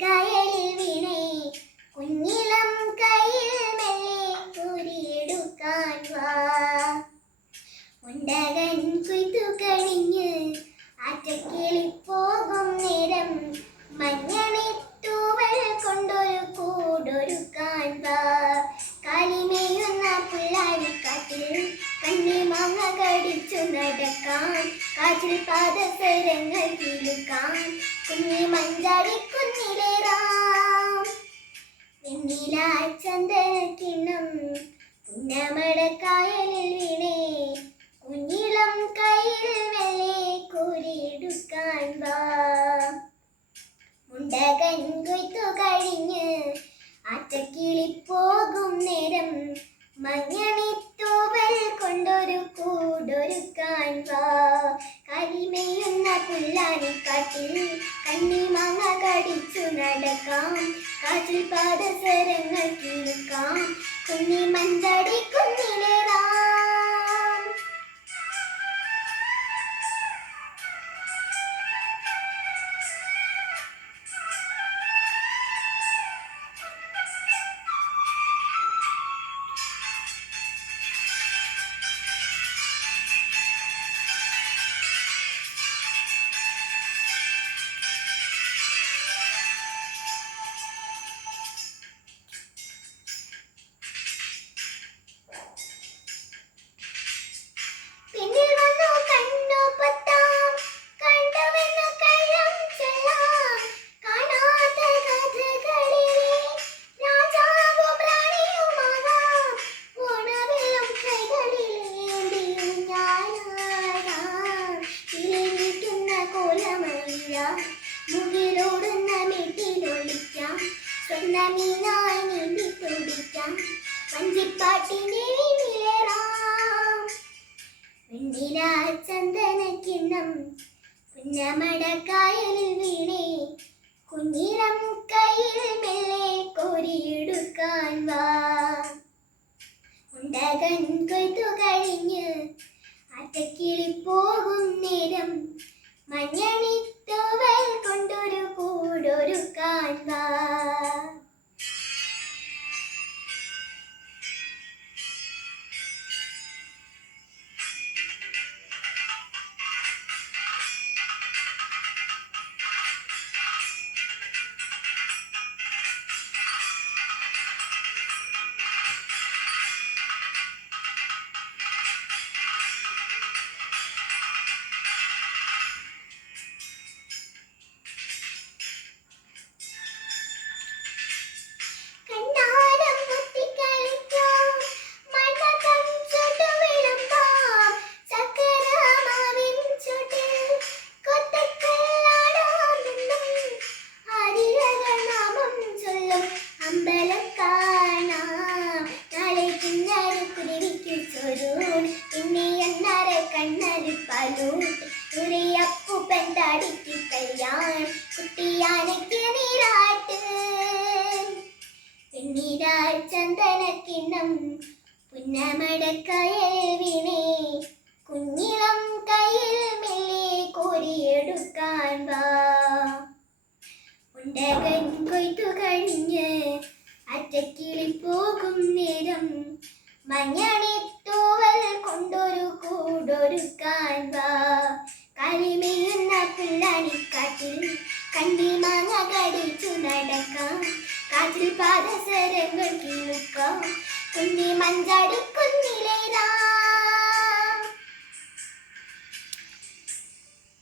കായലിൽ വീണേ കുഞ്ഞിളം കയ്യിൽ മെല്ലെ കോരിയെടുക്കാൻ വാ. ഉണ്ടകൻ കൊയ്ത്തു കഴിഞ്ഞ് ആറ്റക്കിളി പോകും നേരം മഞ്ഞണിത്തൂവൽ കൊണ്ടൊരു കൂടൊരുക്കാൻ വാ. കാലിമേയുന്ന പുല്ലാരിക്കാട്ടിൽ കണ്ണിമാങ്ങ കടിച്ചു നടക്കാൻ, കാറ്റിൽ പാദസരങ്ങൾ കിലുക്കാൻ, കുഞ്ഞി മഞ്ചാടി കുഞ്ഞിലേറാം. വെണ്ണില ചന്ദനക്കിണ്ണം പുന്നമടക്കായലിൽ വീണേ കുഞ്ഞിളം കയ്യിൽ മെല്ലെ കോരിയെടുക്കാൻ വാ. മുണ്ടകൻ കൊയ്ത്തു കഴിഞ്ഞ് ആറ്റക്കിളി പോകും നേരം മഞ്ഞണിത്തൂവൽ കൊണ്ടൊരു കൂടൊരുക്കാൻ വാ. കരിമേയുന്ന പുല്ലാനിക്കാട്ടിൽ കണ്ണിമാങ്ങ കടിച്ചു നടക്കാം, കാറ്റിൽ പാദസരങ്ങൾ കിലുക്കാം, കുഞ്ഞി മഞ്ചാടി കുഞ്ഞിലേറാം. മുകിലോടുന്ന വീട്ടിലൊളിക്കാം, സ്വർണ്ണമീനായി നീന്തി തുടിക്കാം, വഞ്ചിപ്പാട്ടിന്റെ വീണിലേറാം. വെണ്ണില ചന്ദനക്കിണ്ണം പുന്നമടക്കായലിൽ വീണേ കുഞ്ഞിളം കയ്യിൽ മെല്ലെ കോരിയെടുക്കാൻ വാ. ഉണ്ടകൻ കൊയ്ത്തു കഴിഞ്ഞ് ആറ്റക്കിളി പോകും നേരം മഞ്ഞണിത്തൂവൽ കൊണ്ടൊരു കൂടൊരുക്കാൻ വാ. ചന്ദനക്കിണ്ണം പുന്നമടക്കായലിൽ വീണേ കുഞ്ഞിളം കയ്യിൽ മെല്ലെ കോരിയെടുക്കാൻ വാ. ഉണ്ടകൻ കൊയ്ത്തു കഴിഞ്ഞ് ആറ്റക്കിളി പോകും നേരം മഞ്ഞണിത്തൂവൽ കൊണ്ടൊരു കൂടൊരുക്കാൻ വാ. കരിമേയുന്ന പുല്ലാനിക്കാട്ടിൽ കണ്ണിമാങ്ങ കടിച്ചു നടക്കാം, കാറ്റിൽ പാദസരങ്ങൾ കിലുക്കാം, കുഞ്ഞി മഞ്ചാടി കുഞ്ഞിലേറാം.